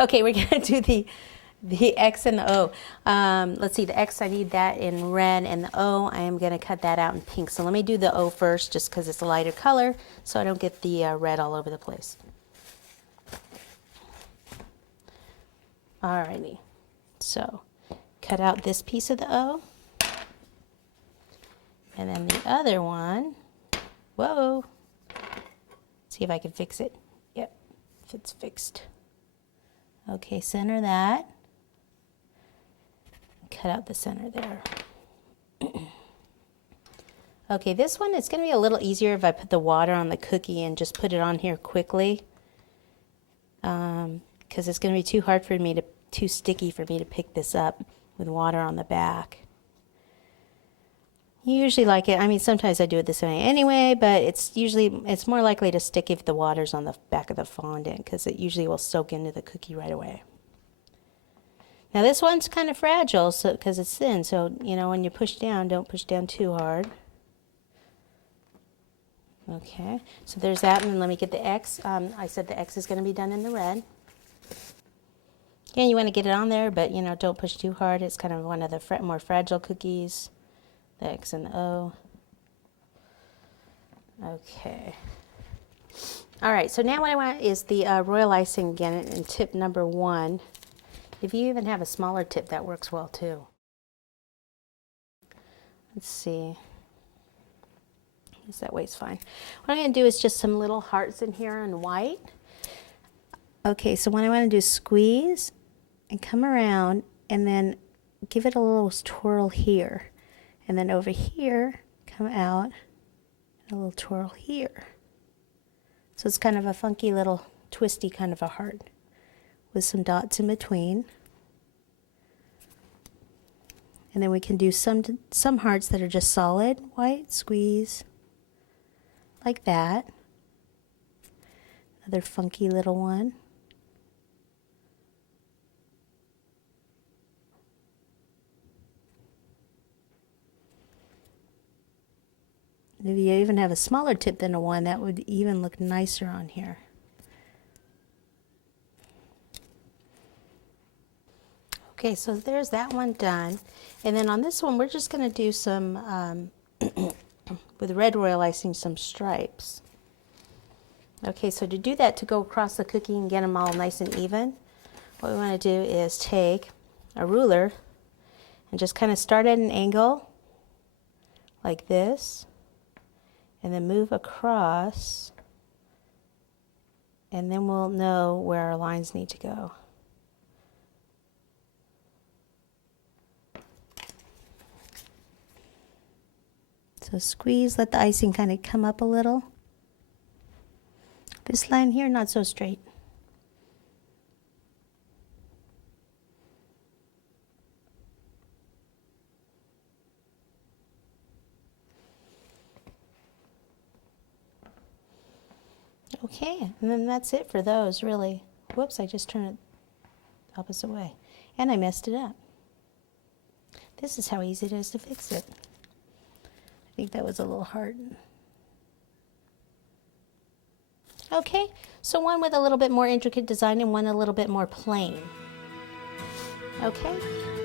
Okay, we're gonna do the X and the O. Let's see, the X, I need that in red, and the O, I am gonna cut that out in pink. So let me do the O first, just because it's a lighter color, so I don't get the red all over the place. Alrighty, so cut out this piece of the O, and then the other one, whoa, see if I can fix it. Yep, if it's fixed. Okay, center that. Cut out the center there. Okay, this one, it's going to be a little easier if I put the water on the cookie and just put it on here quickly. Because it's going to be too hard for me to, too sticky for me to pick this up with water on the back. You usually like it, I mean, sometimes I do it this way anyway, but it's more likely to stick if the water's on the back of the fondant, because it usually will soak into the cookie right away. Now this one's kind of fragile, so because it's thin, so you know, when you push down, don't push down too hard. Okay, so there's that, and then let me get the X. I said the X is going to be done in the red. Again, you want to get it on there, but you know, don't push too hard. It's kind of one of the more fragile cookies. The X and the O. Okay. All right, so now what I want is the royal icing again in tip number 1. If you even have a smaller tip, that works well too. Let's see. I guess that way's fine. What I'm going to do is just some little hearts in here in white. Okay, so what I want to do is squeeze and come around and then give it a little twirl here. And then over here, come out, and a little twirl here. So it's kind of a funky little twisty kind of a heart with some dots in between. And then we can do some hearts that are just solid white, squeeze, like that. Another funky little one. If you even have a smaller tip than a 1, that would even look nicer on here. Okay, so there's that one done. And then on this one, we're just going to do some, with red royal icing, some stripes. Okay, so to do that, to go across the cookie and get them all nice and even, what we want to do is take a ruler and just kind of start at an angle like this. And then move across, and then we'll know where our lines need to go. So squeeze, let the icing kind of come up a little. This line here, not so straight. Okay, and then that's it for those, really. Whoops, I just turned it the opposite way. And I messed it up. This is how easy it is to fix it. I think that was a little hard. Okay, so one with a little bit more intricate design and one a little bit more plain. Okay.